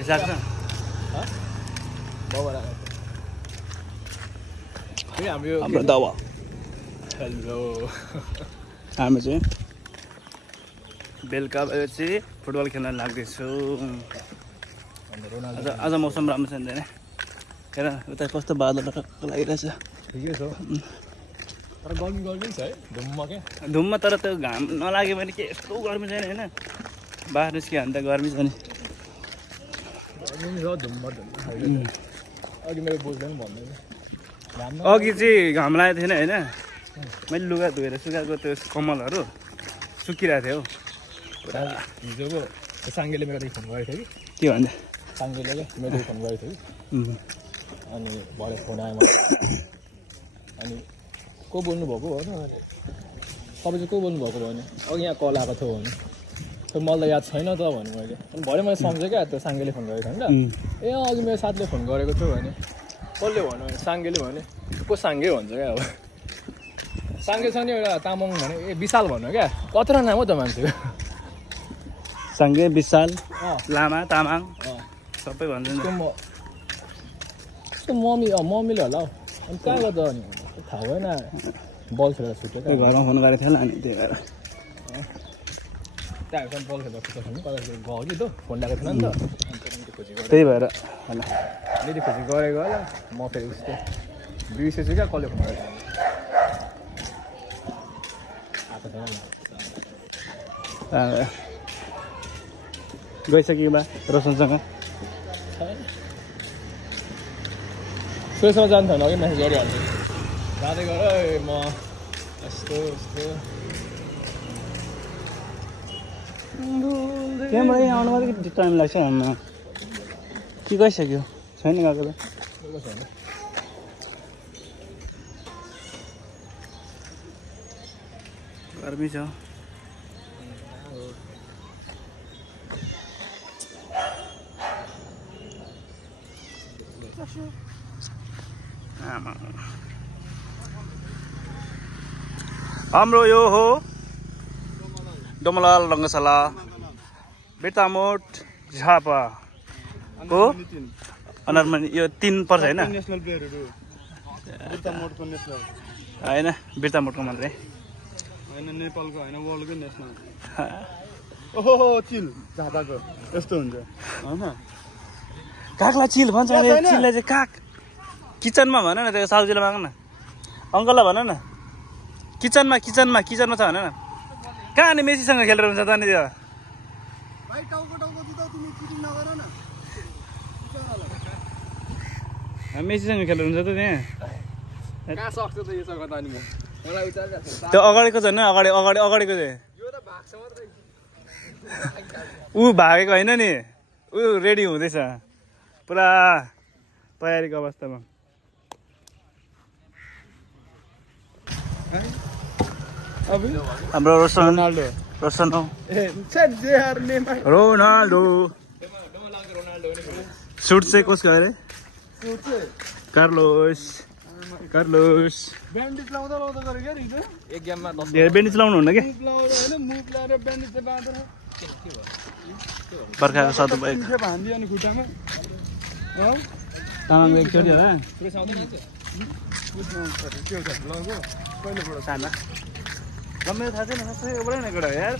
हिसाब छ हाम्रो दावा हेलो हामी चाहिँ बेलुका भएपछि फुटबल खेल्न लाग्दैछौँ आज मौसम राम्रो छ नि हेर उता कस्तो बादल लागिरहेछ ठिकै छ तर गर्मी गर्मी छ है धुम्म क्या धुम्म तर त्यो घाम नलाग्यो भने के यस्तो गर्मी छैन होइन बाहिर निस्क्यो भने त गर्मी छ नि अघि मेरो बोजले पनि भन्दैन अघि चाहिँ घाम लागेको थिएन होइन मैले लुगा धोएर सुकाएको त्यो कमलहरू सुकिरहेको थियो पुरा हिजोको साङ्गेले मेरो फोन गरेको थियो के भन्दा साङ्गेले क्या मेरो फोन गरेको थियो अनि भरे फोन आयो अनि को बोल्नु भएको हो तपाईँ चाहिँ को बोल्नु भएको भने अघि यहाँ कल आएको थियो भने खै मलाई त याद छैन त भने मैले अनि भरे मैले सम्झेँ क्या त्यो साङ्गेले फोन गरेको थियो नि त ए अघि मेरो साथीले फोन गरेको थियो भने कसले भन्यो भने साङ्गेले भन्यो को साङ्गे भन्छ क्या अब साङ्गे छ नि एउटा तामाङ भने ए विशाल भन्यो क्या कत्रो नाम हो त मान्छेको साङ्गे विशाल लामा तामाङ सबै भन्छ नि त्यस्तो मम्मीले होला हौ अनि कहाँ गर्दा अनि थाहा भएन बल खेलेर छुट्यो क्या घरमा फोन गरेको थियो अनि त्यही भएर त्यहाँ बल खेलेर छुट्यो भने कता गयो कि त फोन ल्याएको थिएन नि त त्यही भएर होला अलिकति खोजी गरेको होला म फेरि उस्तो बिर्सेछु क्या कसले फोन गरेको आएको थिएन गइसक्यो बा रोशनसँग सुरेशसँग जानु थिएन अघि मेसेज गरिहाल्छु जाँदै गर म यस्तो यस्तो त्यहाँबाट यहाँ आउनुमा अलिकति टाइम लाग्छ हामीमा के गइसक्यो छैन गएको त गर्मी छ हाम्रो यो हो डमलाल रङ्गशाला बेतामोट झापा हो अनरमनी यो 3 पर्छ होइन नेसनल प्लेयरहरु बेतामोटको नेसनल हैन बेतामोटको मात्रै हैन नेपालको हैन वर्ल्डको नेसनल ओहो चिल झापाको यस्तो हुन्छ हैन काकलाई चिल भन्छ नि चिललाई चाहिँ काक किचनमा भन न त्यो साउजीले माग न अङ्कललाई भन न किचनमा छ भन न कहाँ अनि मेसीसँग खेलेर हुन्छ त नि त्यो भाइ टाउको दिदा तिमी चिटिङ नगर न मेसीसँग खेलेर हुन्छ त त्यहाँ कहाँ सक्छ त यो जग्गा त अनि मलाई उचालेको छ त्यो अगाडिको छैन अगाडिको चाहिँ यो त भाग्छ मात्रै ऊ भागेको होइन नि ऊ रेडी हुँदैछ पुरा तयारीको अवस्थामा हाम्रो रोनाल्डो सुट चाहिँ कसको अरे कार्लोस ब्यान्डेज लाउँदा गरे के हिजो एक गेममा 10 धेरै बेन्डेज लाउनु हुन्न के लाएर हैन मुभ लाएर ब्यान्डेज बाँधेर बर्खाको सतो भयो भान्दियो अनि खुट्टामा तामाङ एकचोटि होला सुरेश आउँदैन के के छ लगो पहिलेबाट साना मेरो थाहा छैन सबै एउटै नै केटा यार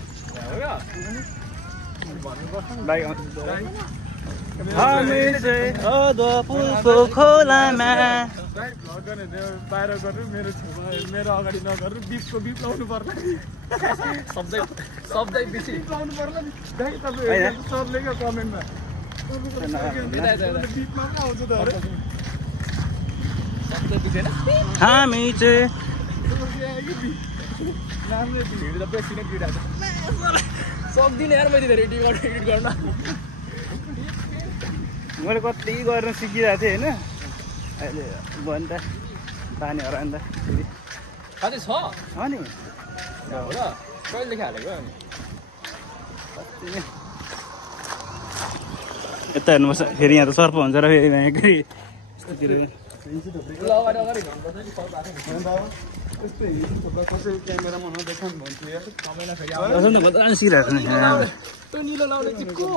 बाइक हामी चाहिँ अदपुलको खोलामा भ्लग गर्ने बाहिर गर्नु मेरो अगाडि नगर्नु बिपको बिप लाउनु पर्ला शब्दै बेसी लाउनु पर्ला नि दाइ तपाईहरु सरले के कमेन्टमा बिपमा पनि आउँछ त अरे शब्दै बेसी हैन हामी चाहिँ नामले भिडियो त बेसी नै गिराएको सक्दिनँ यार मैले एडिट गर्न मैले कति गर्न सिकिरहेको थिएँ होइन अहिले भयो नि त पानी हरायो नि त अझै छ नि हो र कहिलेदेखि हालेको अनि यता हेर्नुपर्छ फेरि यहाँ त सर्प हुन्छ र फेरि यहाँ फेरि यस्तोतिर अगाडि त्यस्तै कसै क्यामेरामा नदेखाउनु भन्थ्यो यार सिकिरहेको छ नि त्यो निलो लाउने चाहिँ को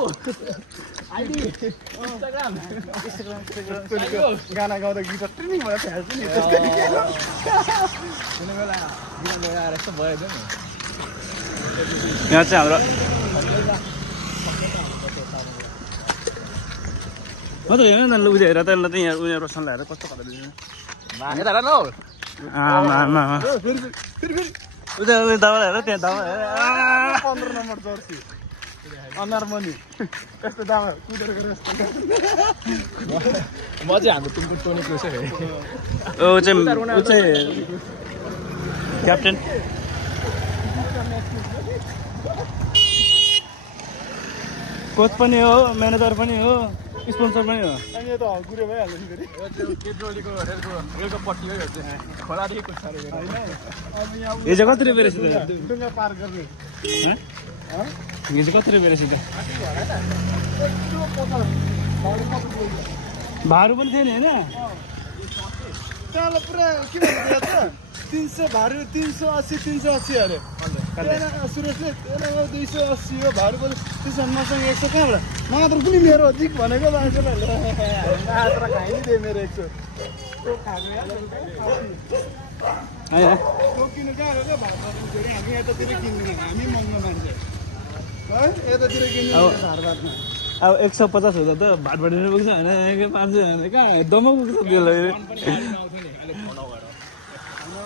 गाना गाउँदा गिटार ट्रेनिङबाट फ्याल्छु नि कुनै बेला बिना आएर यस्तो भयो नि यहाँ चाहिँ हाम्रो म त हेर्नु न उयो हेर त यहाँ उयो रोसन ल्याएर कस्तो खाले भागे तर न हौ आमा फेरि उता उयो दावा हेर त्यहाँ दावा 15 नम्बर जर्सी अनार मनी यस्तो दावा कुदेर गएर यस्तो म चाहिँ हाम्रो टिमको टोनी क्रुस है ऊ चाहिँ क्याप्टेन कोच पनि हो म्यानेजर पनि हो स्पोन्सर पनि हो अनि यो त हकुरे भइहाल्यो नि फेरि केट्रोलीको रेलको पट्टी हो खोलादेखि कुद्छ हिजो कति रुपियाँ रहेछ डुङ्गा पार गर्ने हिजो कति रुपियाँ रहेछ भाडु पनि थियो नि होइन त्यहाँलाई पुरा के भन्नु त 300 भाडु 380 380 अरे सुरेशले 280 हो भाडु पनि त्यसमा मसँग 100 कहाँबाट मात्र पनि मेरो जिक भनेको मान्छेलाई मात्र खाइदिए मेरो 100 त्यो खाएको होइन त्यो किन गएर क्या भात हामी यतातिर किन्दैनौँ हामी महँगो मान्छे है यतातिर किन्नु भातमा अब 150 हुँदा त भात बाँड्नु पुग्छ होइन 500 भने कहाँ दमक पुग्छ त्यसलाई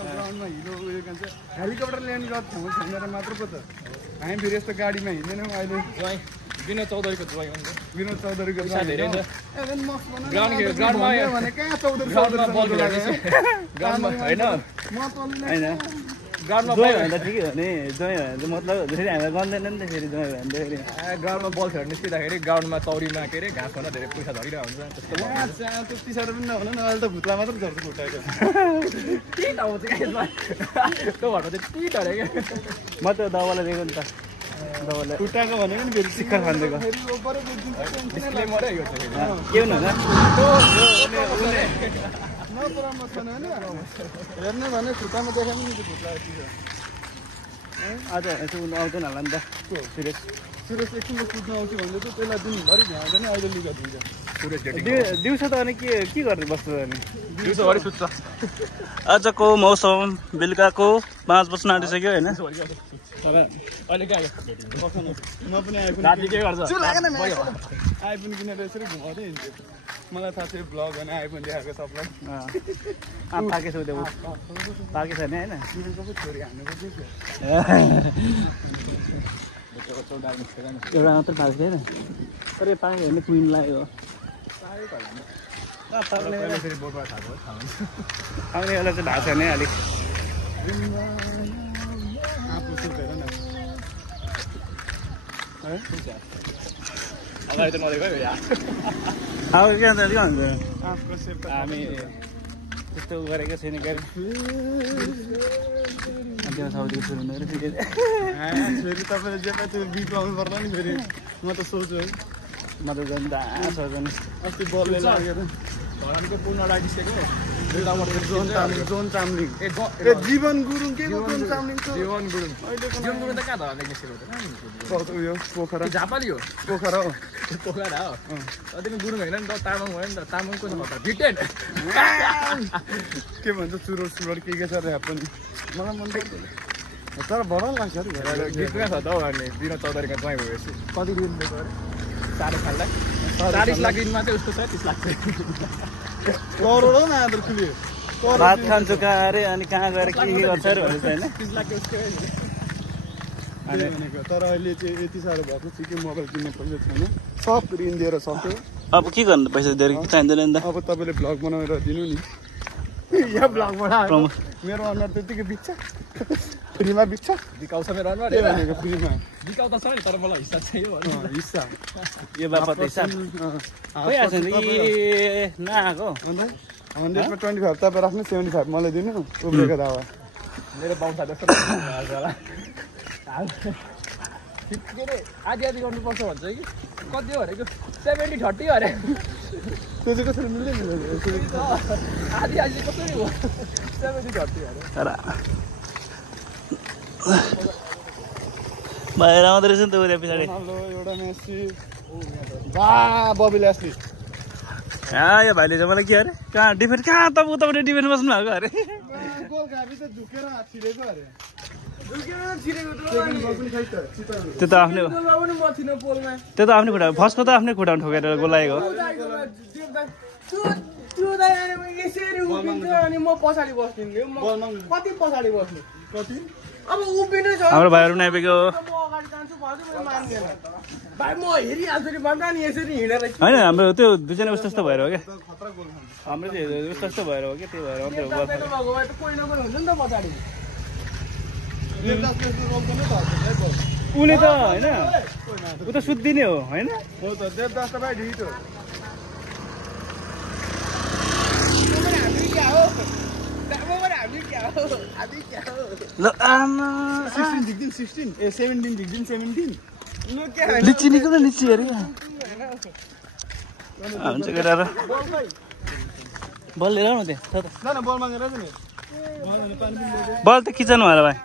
ग्राउन्डमा हिलो उयो के भन्छ हेलिकप्टर ल्यान्ड गर्छ छैन र मात्र पो त हामी फेरि यस्तो गाडीमा हिँड्दैनौँ अहिले विनोद चौधरीको जोइ विनोद चौधरीको धेरै हुन्छ ग्राउन्डमा भने कहाँ चौधरी ग्राउन्डमा होइन होइन ग्राउन्डमा जोइ भन्दा ठिकै हो नि जोइ भन्दा मतलब फेरि हामीलाई गर्दैन नि त फेरि जोइ भन्दाखेरि ग्राउन्डमा बल खेल्न निस्किँदाखेरि ग्राउन्डमा चौरीमा के अरे घाँस खान धेरै पैसा झरिरहेको हुन्छ त्यस्तो त्यति साह्रो पनि नहुनु न अहिले त भुत्ला मात्र झर्छ खुट्टाको टिट आउँछ त्यो घरमा चाहिँ टिट अरे क्या म त दबालाई दिएको नि त दबालाई खुट्टाको भनेको नि फेरि शिखर खानिदिएको डिस्क्लेमरै यो चाहिँ के हुनु होला नपराम्रो छैन होइन हेर्ने भने खुट्टामा देखाउनु नि त्यो खुट्टा यति छ आज यसो आउँदैन होला नि त सुरेश सुरेश एकछिनमा कुद्नु आउँछु भन्दै थियो त्यसलाई दिनभरि भ्याउँदैन अहिले लुगा दिन्छ दिउँसो त अनि के गर्ने बस्नु अनि दिउँसोभरि सुत्छ आजको मौसम बेलुकाको 5 बज्न आँटिसक्यो होइन अहिले के आयो म पनि राति के गर्छ आइफोन किनेर यसरी घुमाउँदै हिँड्छु मलाई थाहा छ ब्लग होइन आइफोन देखाएको सबलाई पाके छ त्यो पाके छैन होइन सबै छोरी हान्नुपर्छ एउटा मात्र पाएको थिएन तर पाएको होइन क्विन लाग्यो फेरि बोटबाट खाएको आउने बेला चाहिँ भएको छैन अलिक अगाडि त नदेखायो यार अब के अन्त के भन्छ हामी त्यस्तो गरेको छैन के अरे त्यहाँ साउदीको सुरु हुँदैन फेरि फेरि तपाईँले जे पायो त्यो बिप लाउनु पर्ला नि फेरि म त सोच्छु है मदत गर्नु त आँसर्छन् अस्ति बलले लागेर धरानको पुल नडाकिसक्यो जोन चामलिङ ए जीवन गुरुङ के को जोन चामलिङ छ जीवन गुरुङ अहिलेको जीवन गुरुङ त कहाँ धरादेखि निस्केको त उयो पोखरा झापाली हो पोखरा हो पोखरा हो त्यति गुरुङ होइन नि त तामाङ भयो नि त तामाङको छ भिटेड के भन्छ चुरोट सुरोट के छ ऱ्याप पनि मलाई मन पर्छ तर बडा लाग्छ अरे गीत कहाँ छ त हौ अनि विनोद चौधरीको ज्वाइँ भएपछि कति दिन दिएको अरे 40 लाख दिनमा चाहिँ उसको 37 लाख करोड हो न आदर खुल्यो भात खान्छु कहाँ अरे अनि कहाँ गएर के गर्छ अरे भनेको होइन 30 लाख उसकै तर अहिले चाहिँ यति साह्रो भएको छ कि मोबाइल किन्ने पैसा छैन सब ऋण दिएर सक्यो अब के गर्नु पैसा दिएर चाहिँदैन नि त अब तपाईँले भ्लग बनाएर दिनु नि यहाँ भ्लग बनाएर मेरो अनुहार त्यतिकै बिच्छ फ्रीमा बिच्छ बिकाउँछ मेरो अनुहार त्यही भनेको फ्रीमा बिकाउ त छ नि तर मलाई हिस्सा चाहियो हिस्सा यो बापत हिसाब खोइ आएको छैन कि नआएको अन्त 100मा 25 तपाईँ राख्नु 75 मलाई दिनु उब्रेको दावा मेरो बाउसा जस्तो के अरे आधी आधी गर्नुपर्छ भन्छ कि कति हो भनेको 70-30 अरे त्यो चाहिँ कसरी मिल्दैन आधी आधी कसरी हो 70-30 अरे तर बाहिर आउँदो रहेछ नि त उता पछाडि रोनाल्डो एउटा मेसी बा बबी ल्यास्ली यो भाइले चाहिँ मलाई के अरे कहाँ डिफेन्स कहाँ त उतापट्टि डिफेन्स बस्नु भएको अरे गोल गाबी त झुकेर छिरेको अरे त्यो त आफ्नै खुट्टा फर्स्टको त आफ्नै खुट्टामा ठोकेर गोल लागेको हो हाम्रो भाइहरू पनि आइपुग्यो होइन हाम्रो त्यो दुईजना उस्तो जस्तो भएर हो क्या हाम्रो चाहिँ उस्तो जस्तो भएर हो क्या त्यही भएर उसले त होइन ऊ त सुत्दिने हो होइन ल आमा 16 लिची निको न लिची अरे हुन्छ केटाहरू बल लिएर आउनु त्यहाँ न बल मागेर नि बल त किचनमा होला भाइ